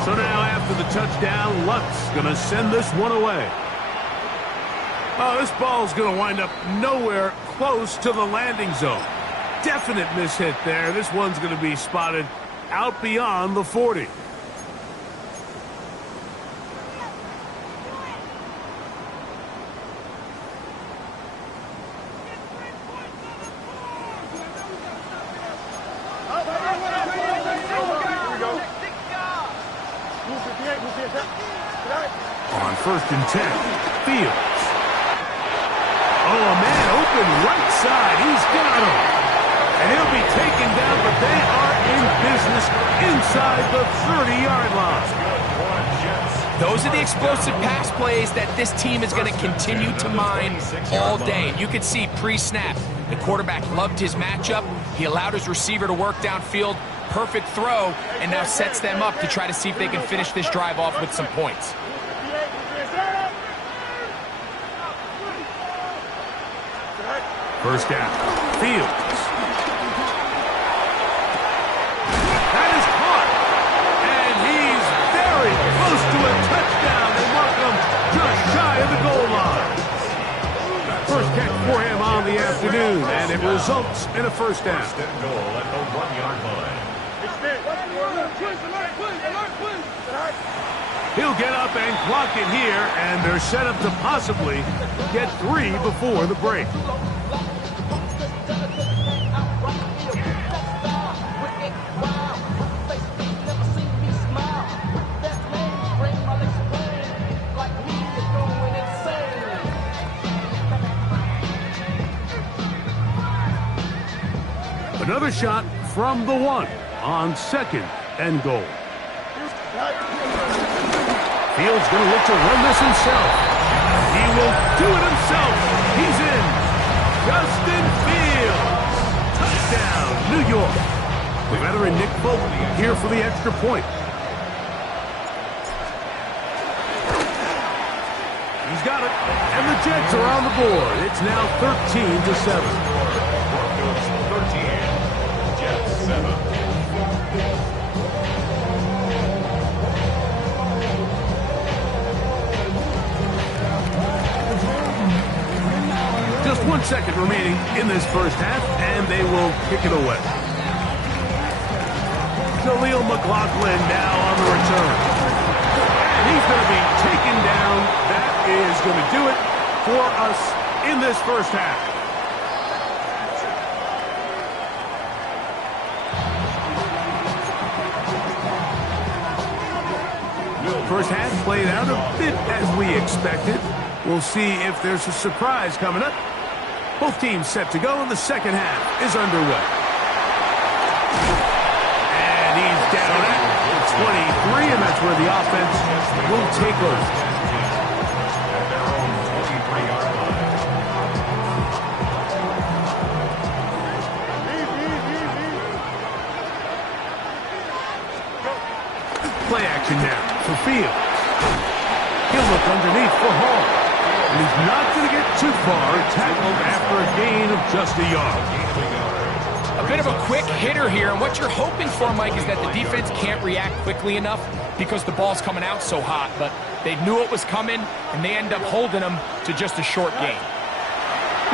So now after the touchdown, Lutz going to send this one away. Oh, this ball's going to wind up nowhere close to the landing zone. Definite mishit there. This one's going to be spotted out beyond the 40. On 1st and 10, Fields. Oh, a man open right side. He's got him. And he'll be taken down, but they are in business inside the 30-yard line. Those are the explosive pass plays that this team is going to continue to mine all day. And you can see pre-snap, the quarterback loved his matchup. He allowed his receiver to work downfield. Perfect throw, and now sets them up to try to see if they can finish this drive off with some points. First down, Fields. That is caught, and he's very close to a touchdown. They mark him just shy of the goal line. First catch for him on the afternoon, and it results in a first down. Goal at the 1-yard line. He'll get up and clock it here, and they're set up to possibly get 3 before the break. Another shot from the 1 on 2nd and goal. Fields going to look to run this himself. He will do it himself. He's in. Justin Fields. Touchdown, New York. The veteran Nick Folk here for the extra point. He's got it. And the Jets are on the board. It's now 13-7. Broncos 13, Jets 7. Just 1 second remaining in this first half, and they will kick it away. Jaleel McLaughlin now on the return. And he's going to be taken down. That is going to do it for us in this first half. First half played out a bit as we expected. We'll see if there's a surprise coming up. Both teams set to go, and the second half is underway. And he's down at 23, and that's where the offense will take over. At their own 23-yard line. Play action now for Fields. He'll look underneath for Hall. And he's not going to get too far, tackled after a gain of just a yard. A bit of a quick hitter here, and what you're hoping for, Mike, is that the defense can't react quickly enough because the ball's coming out so hot, but they knew it was coming, and they end up holding them to just a short gain.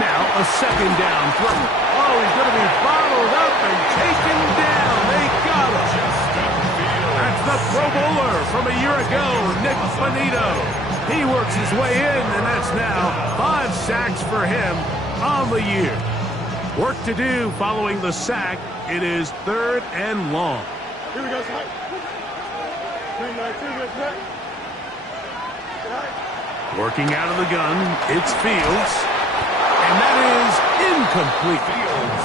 Now a second down throw. Oh, he's going to be bottled up and taken down. They got him. That's the Pro Bowler from a year ago, Nick Bonito. He works his way in, and that's now 5 sacks for him on the year. Work to do following the sack. It is 3rd and long. Here we go, Snipe. Working out of the gun, it's Fields. And that is incomplete.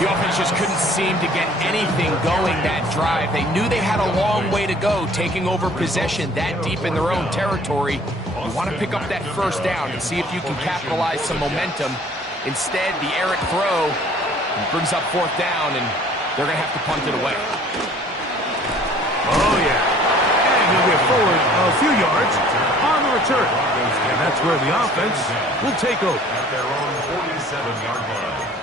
The offense just couldn't seem to get anything going that drive. They knew they had a long way to go, taking over possession that deep in their own territory. You want to pick up that first down and see if you can capitalize some momentum. Instead, the errant throw brings up 4th down, and they're going to have to punt it away. Oh, yeah. And he'll get forward a few yards on the return. And that's where the offense will take over. At their own 47-yard line.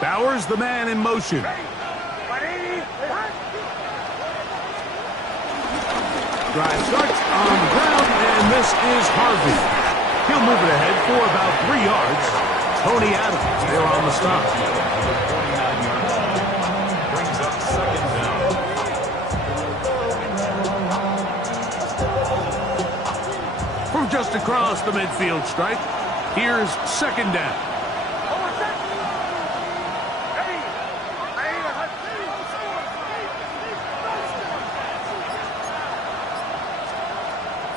Bowers, the man in motion. Drive starts on the ground, and this is Harvey. He'll move it ahead for about 3 yards. Tony Adams there on the stop. Brings up 2nd down. From just across the midfield stripe, here's 2nd down.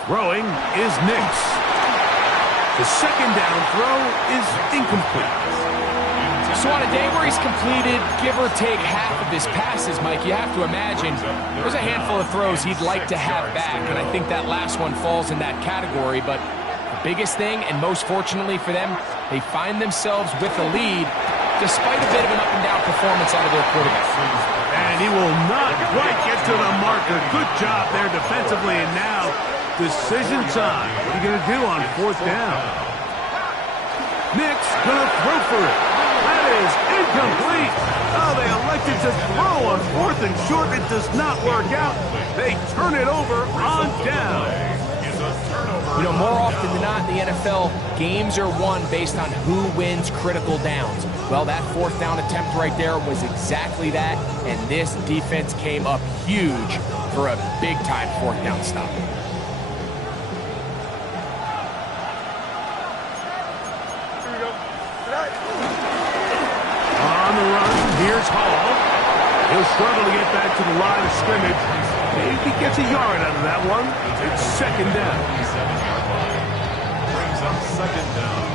Throwing is Nix. The 2nd down throw is incomplete. So on a day where he's completed, give or take half of his passes, Mike, you have to imagine there's a handful of throws he'd like to have back, and I think that last one falls in that category. But the biggest thing, and most fortunately for them, they find themselves with a lead despite a bit of an up-and-down performance out of their quarterback. And he will not quite get to the marker. Good job there defensively, and now decision time. What are you going to do on 4th down? Nick's going to throw for it. That is incomplete. Oh, they elected to throw on 4th and short. It does not work out. They turn it over on down. You know, more often than not in the NFL, games are won based on who wins critical downs. Well, that 4th down attempt right there was exactly that, and this defense came up huge for a big-time 4th down stop. Here's Hall. He'll struggle to get back to the line of scrimmage. Maybe gets a yard out of that one. It's 2nd down. 47-yard line. Brings up 2nd down.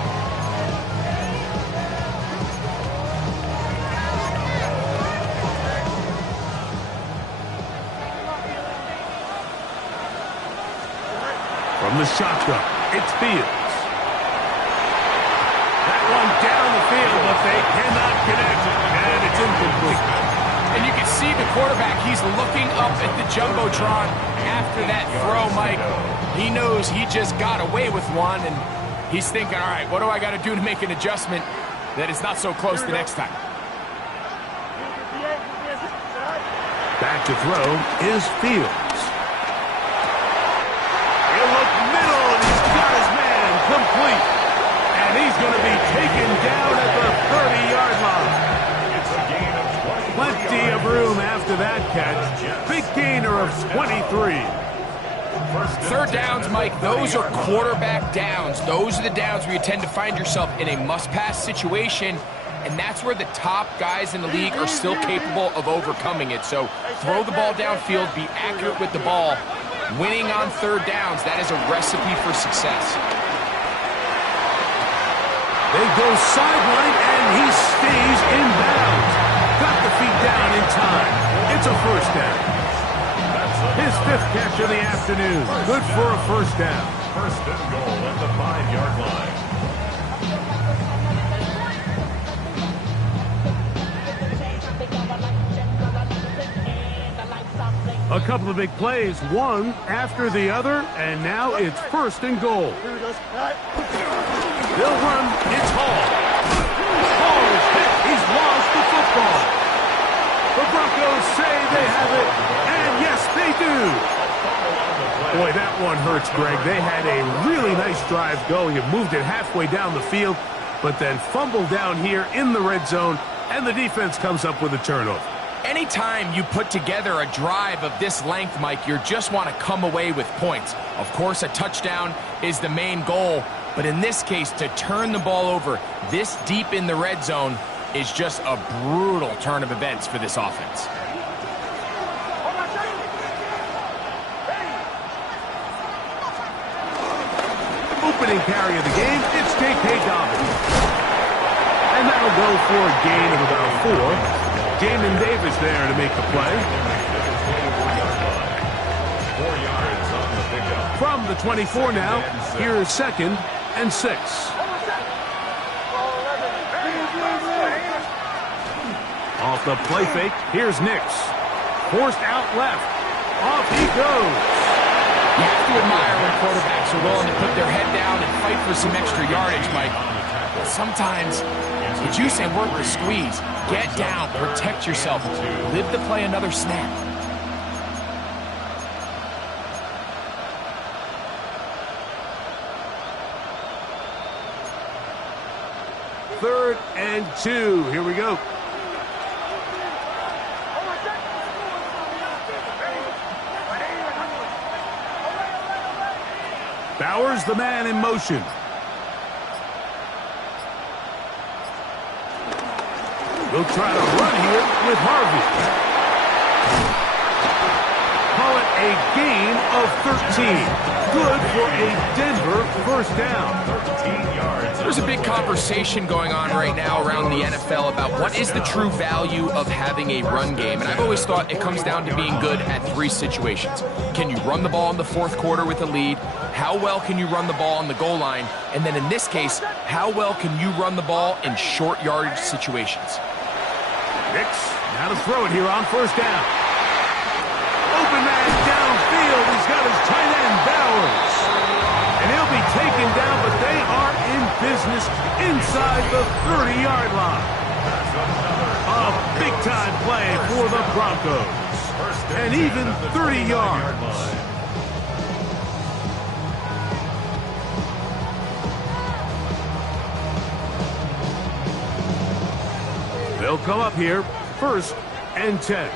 From the shotgun, it's Fields. That one down the field, but they cannot connect. And it's incomplete. And you can see the quarterback, he's looking up at the Jumbotron after that throw, Mike. He knows he just got away with one, and he's thinking, all right, what do I got to do to make an adjustment that it's not so close the next time? Back to throw is Fields. He'll look middle, and he's got his man complete. And he's going to be taken down at the 30-yard line. Plenty of room after that catch. Big gainer of 23. 3rd downs, Mike, those are quarterback downs. Those are the downs where you tend to find yourself in a must-pass situation, and that's where the top guys in the league are still capable of overcoming it. So throw the ball downfield, be accurate with the ball. Winning on 3rd downs, that is a recipe for success. They go sideline, and he stays in bounds. Got the feet down in time. It's a 1st down. His 5th catch of the afternoon. Good for a 1st down. 1st and goal at the 5-yard line. A couple of big plays, one after the other, and now it's 1st and goal. Here he goes. All right. They'll run. It's Hall. Hall is hit. He's lost the football. The Broncos say they have it, and yes, they do. Boy, that one hurts, Greg. They had a really nice drive going. It moved it halfway down the field, but then fumbled down here in the red zone, and the defense comes up with a turnover. Anytime you put together a drive of this length, Mike, you just want to come away with points. Of course, a touchdown is the main goal, but in this case, to turn the ball over this deep in the red zone is just a brutal turn of events for this offense. Opening carry of the game, it's J.K. Dobbins. And that'll go for a gain of about 4. Jamin Davis there to make the play. 4 yards on the pickup. From the 24 now, here's 2nd and 6. Off the play fake, here's Nix. Forced out left. Off he goes. You have to admire when quarterbacks are willing to put their head down and fight for some extra yardage, Mike. Sometimes, what you say, work the squeeze. Get down, protect yourself, live to play another snap. Third and 2. Here we go. Bowers, the man in motion. We'll try to run here with Harvey. Call it a gain of 13. Good for a Denver 1st down. 13 yards. There's a big conversation going on right now around the NFL about what is the true value of having a run game. And I've always thought it comes down to being good at 3 situations. Can you run the ball in the 4th quarter with a lead? How well can you run the ball on the goal line? And then in this case, how well can you run the ball in short yardage situations? Nix, now to throw it here on 1st down. Open man downfield. He's got his tight end, Bowers. And he'll be taken down, but they are in business inside the 30-yard line. A big-time play for the Broncos. And even 30 yards. They'll come up here, 1st and 10.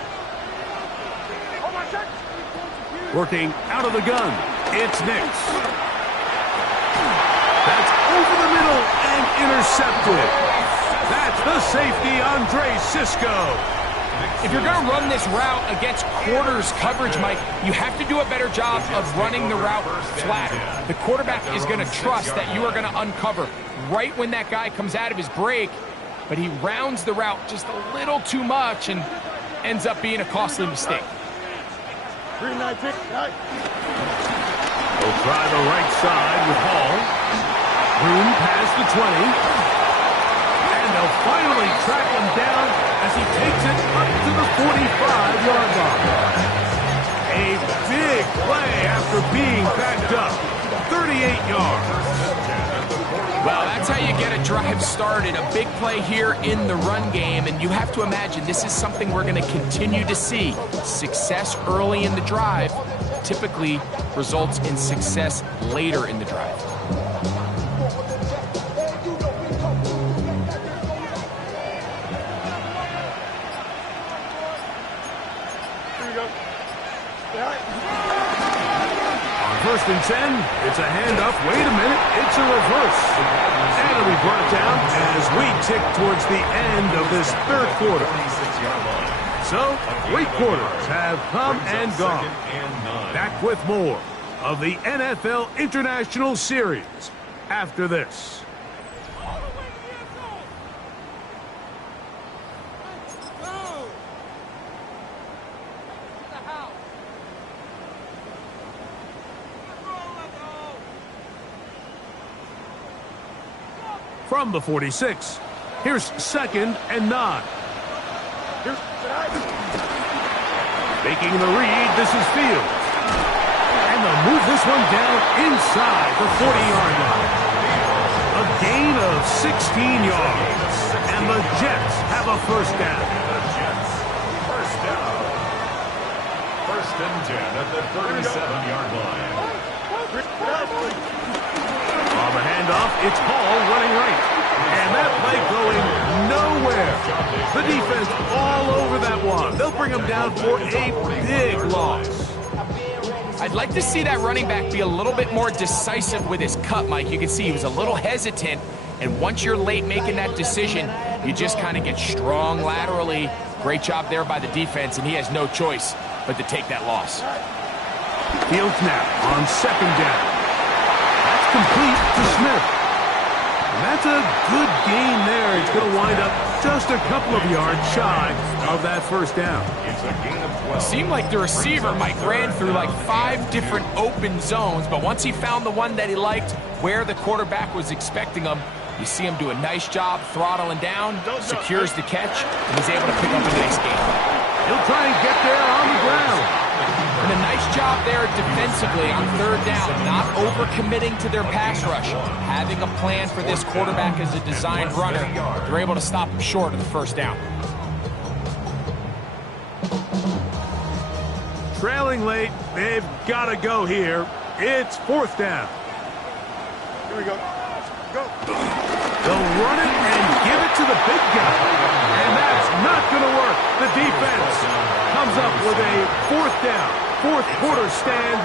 Working out of the gun, it's Nix. That's over the middle and intercepted. That's the safety, Andre Cisco. If you're going to run this route against quarters coverage, Mike, you have to do a better job of running the route flat. The quarterback is going to trust that you are going to uncover right when that guy comes out of his break, but he rounds the route just a little too much and ends up being a costly mistake. 3-9 pick. They'll try the right side with Hall. Room past the 20. And they'll finally track him down as he takes it up to the 45-yard line. A big play after being backed up. 38 yards. Well, that's how you get a drive started. A big play here in the run game, and you have to imagine this is something we're going to continue to see. Success early in the drive typically results in success later in the drive. Here we go. All right. 1st and 10, it's a handoff. Wait a minute, it's a reverse. And it'll be brought down as we tick towards the end of this 3rd quarter. So, 3 quarters have come and gone. Back with more of the NFL International Series after this. From the 46, here's 2nd and 9. Making the read, this is Fields. And they'll move this one down inside the 40-yard line. A gain of 16 yards. And the Jets have a first down. The Jets, first down. First and 10 at the 37-yard line. On the handoff, it's Hall running right. And that play going nowhere. The defense all over that one. They'll bring him down for a big loss. I'd like to see that running back be a little bit more decisive with his cut, Mike. You can see he was a little hesitant, and once you're late making that decision, you just kind of get strong laterally. Great job there by the defense, and he has no choice but to take that loss. Fields now on second down. That's complete to Smith. And that's a good gain there. It's going to wind up just a couple of yards shy of that first down. It's a gain of 12. Seemed like the receiver, Mike, ran through like 5 different open zones, but once he found the one that he liked, where the quarterback was expecting him, you see him do a nice job throttling down, secures the catch, and he's able to pick up a nice gain. He'll try and get there on the ground. And a nice job there defensively on third down, not overcommitting to their pass rush. Having a plan for this quarterback as a designed runner, they're able to stop him short of the first down. Trailing late, they've got to go here. It's fourth down. Here we go. Go. They'll run it and give it to the big guy. And that's not going to work. The defense comes up with a fourth down, fourth quarter stand,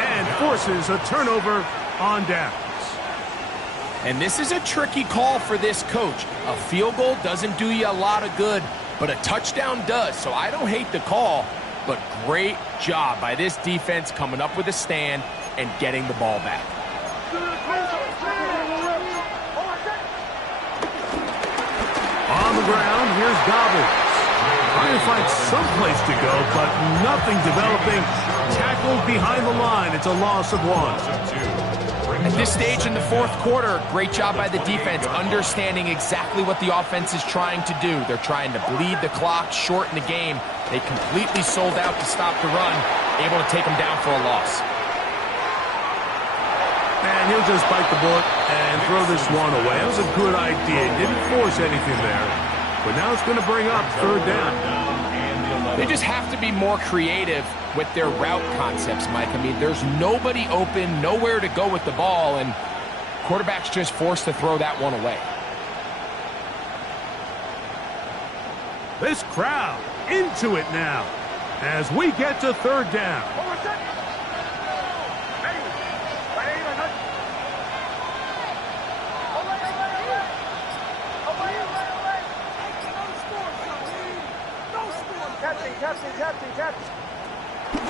and forces a turnover on downs. And this is a tricky call for this coach. A field goal doesn't do you a lot of good, but a touchdown does. So I don't hate the call, but great job by this defense coming up with a stand and getting the ball back. On the ground, here's Dobbins. Trying to find some place to go, but nothing developing. Tackled behind the line. It's a loss of 1. At this stage in the fourth quarter, great job by the defense, understanding exactly what the offense is trying to do. They're trying to bleed the clock, shorten the game. They completely sold out to stop the run, able to take them down for a loss. And he'll just bite the bullet and throw this one away. It was a good idea. Didn't force anything there. But now it's going to bring up third down. They just have to be more creative with their route concepts, Mike. I mean, there's nobody open, nowhere to go with the ball, and quarterback's just forced to throw that one away. This crowd into it now as we get to third down.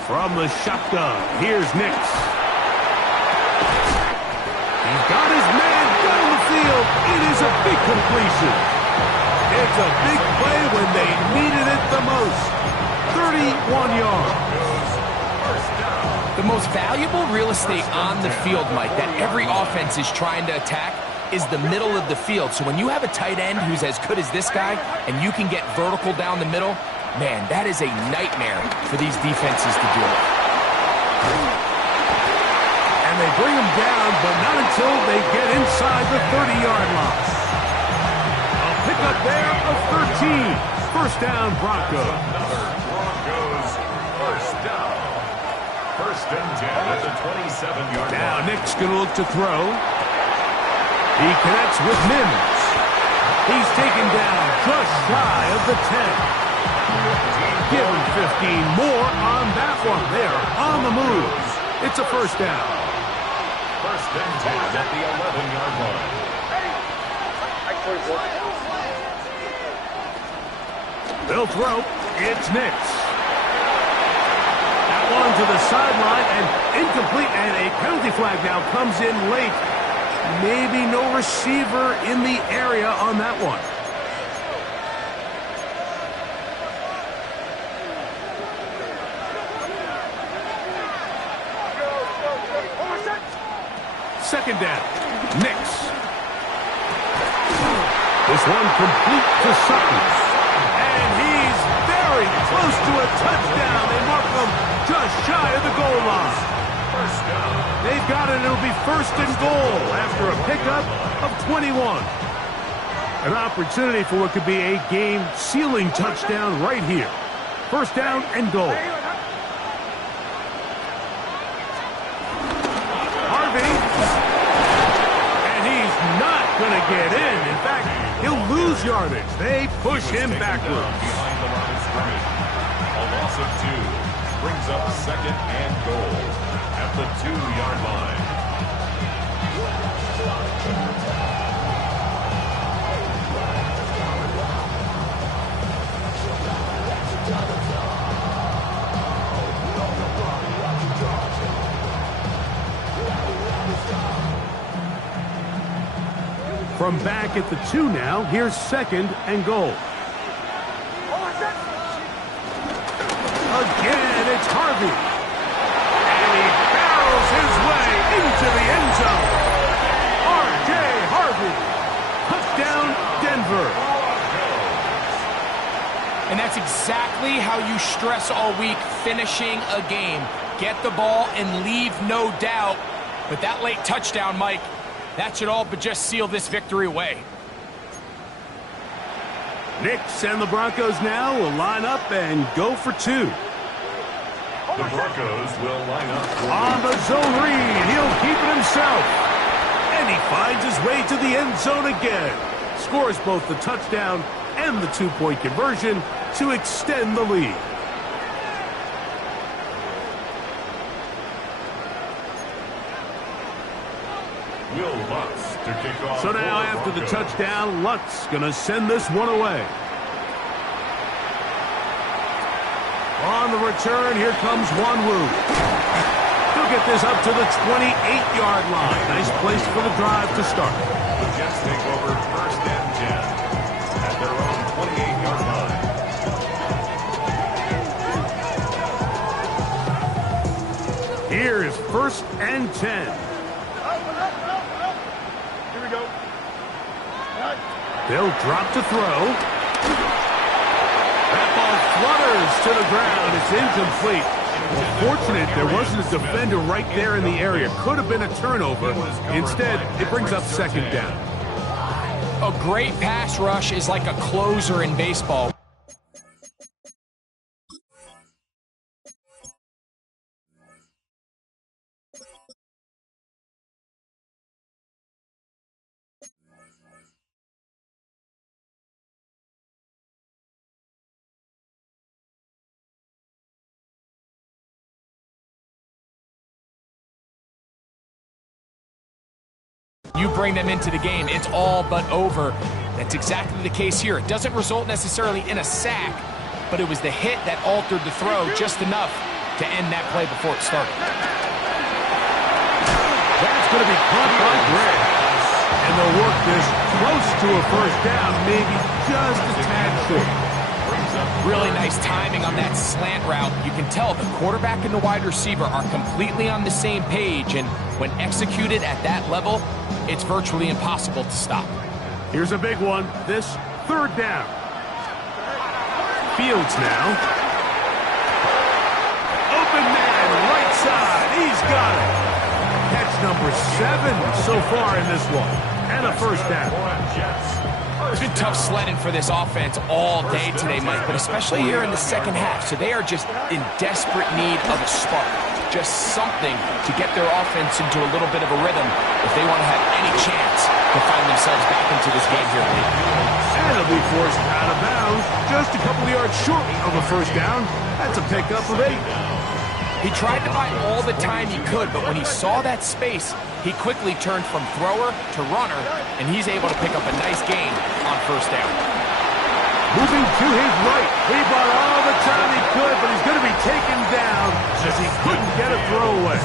From the shotgun, here's Nix. He's got his man down the field. It is a big completion. It's a big play when they needed it the most. 31 yards. The most valuable real estate on the field, Mike, that every offense is trying to attack is the middle of the field. So when you have a tight end who's as good as this guy and you can get vertical down the middle, man, that is a nightmare for these defenses to deal with. And they bring him down, but not until they get inside the 30-yard line. A pickup there of 13. First down, Broncos. Broncos, first down. First and 10 at the 27-yard line. Now Nick's going to look to throw. He connects with Mims. He's taken down just shy of the 10. Give him 15 more on that one. They're on the move. It's a first down. First and 10 at the 11-yard line. They'll throw. It's Nix. That one to the sideline and incomplete, and a penalty flag now comes in late. Maybe no receiver in the area on that one. Second down. Nix. This one complete to Sutton. And he's there very close to a touchdown. They mark them just shy of the goal line. First down. They've got it. It'll be first and goal after a pickup of 21. An opportunity for what could be a game-sealing touchdown right here. First down and goal. Harvey. And he's not going to get in. In fact, he'll lose yardage. They push him backwards. Behind the line of scrimmage. A loss of 2 brings up second and goal at the 2-yard line. From back at the 2 now, here's second and goal. Again, it's Harvey. And he barrels his way into the end zone. R.J. Harvey. Touchdown, Denver. And that's exactly how you stress all week, finishing a game. Get the ball and leave no doubt. But that late touchdown, Mike, that should all but just seal this victory away. Knicks and the Broncos now will line up and go for 2. The Broncos will line up On the zone read, he'll keep it himself. And he finds his way to the end zone again. Scores both the touchdown and the 2-point conversion to extend the lead. Will Lutz to kick off. So now after the touchdown, Lutz going to send this one away. On the return, here comes Wanwu. He'll get this up to the 28-yard line. Nice place for the drive to start. The Jets take over first and 10 at their own 28-yard line. Here is first and 10. Here we go. They'll drop to throw. That ball flutters to the ground. It's incomplete. Well, fortunate there wasn't a defender right there in the area. Could have been a turnover. Instead, it brings up second down. A great pass rush is like a closer in baseball. You bring them into the game, it's all but over. That's exactly the case here. It doesn't result necessarily in a sack, but it was the hit that altered the throw just enough to end that play before it started. That's going to be caught by Gray. And they'll work this close to a first down, maybe just a tad short. Really nice timing on that slant route. You can tell the quarterback and the wide receiver are completely on the same page, and when executed at that level, it's virtually impossible to stop. Here's a big one. This third down. Fields now. Open man, right side. He's got it. Catch number 7 so far in this one. And a first down. It's been tough sledding for this offense all day today, Mike, but especially here in the second half. So they are just in desperate need of a spark. Just something to get their offense into a little bit of a rhythm if they want to have any chance to find themselves back into this game here late. And it'll be forced out of bounds, just a couple of yards short of a first down. That's a pickup of 8. He tried to buy all the time he could, but when he saw that space, he quickly turned from thrower to runner, and he's able to pick up a nice gain on first down. Moving to his right. He bought all the time he could, but he's going to be taken down as he couldn't get a throwaway.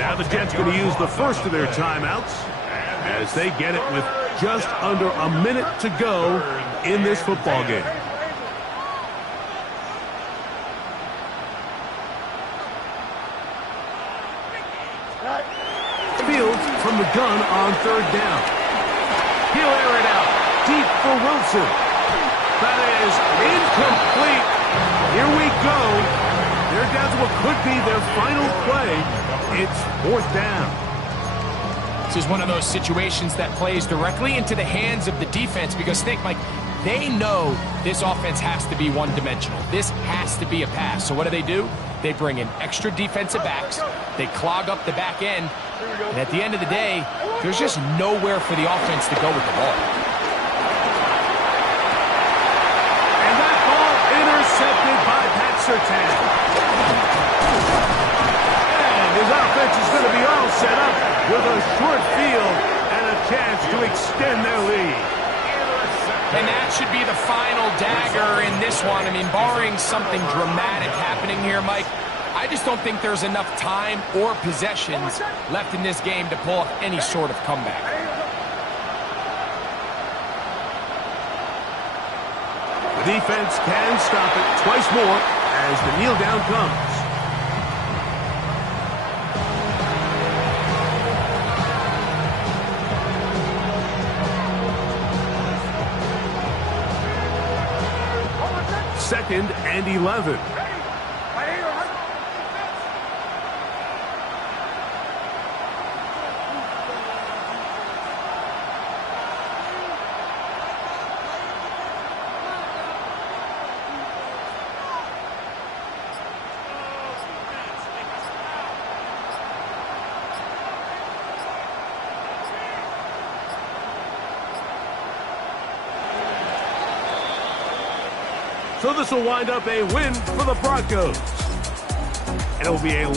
Now the Jets going to use the first of their timeouts as they get it with just under a minute to go in this football game. Fields from the gun on third down. He'll air it out deep for Wilson. That is incomplete. Here we go. They're down to what could be their final play. It's 4th down. This is one of those situations that plays directly into the hands of the defense because think, Mike, they know this offense has to be one-dimensional. This has to be a pass. So what do? They bring in extra defensive backs. They clog up the back end. And at the end of the day, there's just nowhere for the offense to go with the ball. And that ball intercepted by Pat Surtain. And his offense is going to be all set up with a short field and a chance to extend their lead. And that should be the final dagger in this one. I mean, barring something dramatic happening here, Mike, I just don't think there's enough time or possessions left in this game to pull off any sort of comeback. The defense can stop it twice more as the kneel down comes. Second and 11. So this will wind up a win for the Broncos. And it will be a